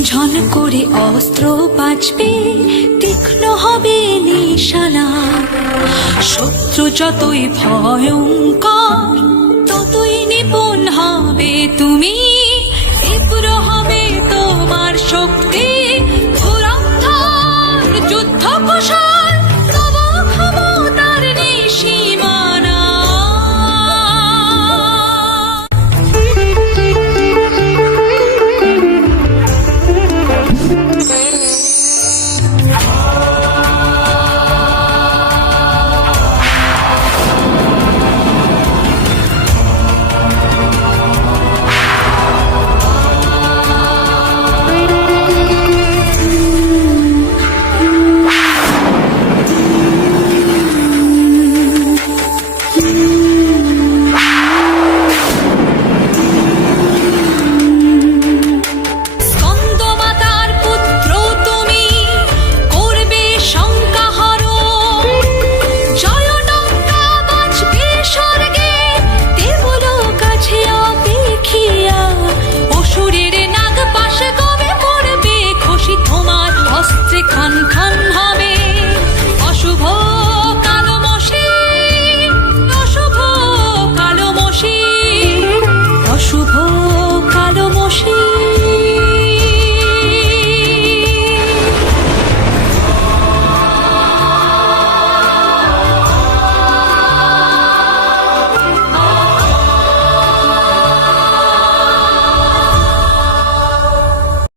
ঝনঝন করে অস্ত্র বাজবে, তীক্ষ্ণ হবে নিশানা। শত্রু যতই ভয়ঙ্কর, ততই নিপুণ হবে তুমি। তীব্র হবে তোমার শক্তি, ধুরন্ধর যুদ্ধ কুশল।